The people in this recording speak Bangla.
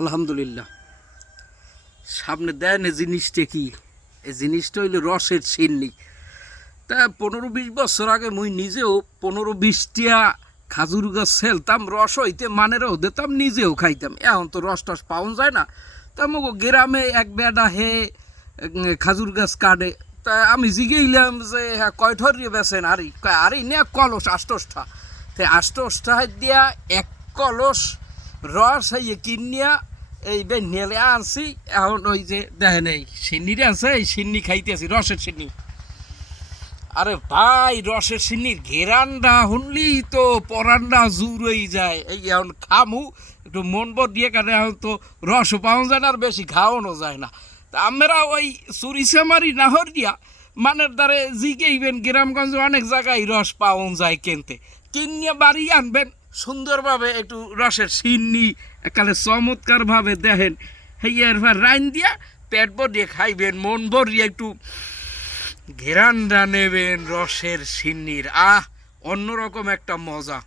আলহামদুলিল্লাহ। সামনে দেন এই জিনিসটা কি? এই জিনিসটা হইলো রসের চিন্নি। তা 15-20 বছর আগে মুই নিজেও 15-20টা খাজুর গাছ ছেলতাম, রস হইতে মানেরও দিতাম, নিজেও খাইতাম। এখন তো রস টস পাওয়া যায় না। তা মগো গ্রামে এক বেডা হে খাজুর গাছ কাটে। তা আমি জিগেইলাম যে হ্যাঁ কয় ঠরিয়ে বেছেন? আরে কয় আরে নে কলস 8টা। তে 8টা দিয়া এক কলস রস হইয়ে কিনিয়া এই বে নেলে আনছি। এখন ওই যে দেখেন এই সিন্নিটা আছে, এই সিন্নি খাইতেছি, রসের সিন্নি। আরে ভাই, রসের সিন্নির ঘেরানটা শুনলি তো পরানটা জুড়েই যায়। এই এখন খামু একটু মন বর দিয়ে কাটে। এখন তো রসও পাওয়া যায় না, আর বেশি খাওয়ানো যায় না। তা আমরা ওই চুরিচামারি নাহর দিয়া মানের দ্বারে জিগেইবেন, গ্রামগঞ্জে অনেক জায়গায় রস পাওয়া যায় কিনতে। কিনিয়ে বাড়ি আনবেন সুন্দরভাবে, একটু রসের সিন্নি একালে চমৎকারভাবে দেখেন হেয়ার রাইন দিয়া পেট ভরিয়ে খাইবেন, মন ভরিয়ে একটু ঘেরানটা নেবেন রসের সিন্নির। অন্যরকম একটা মজা।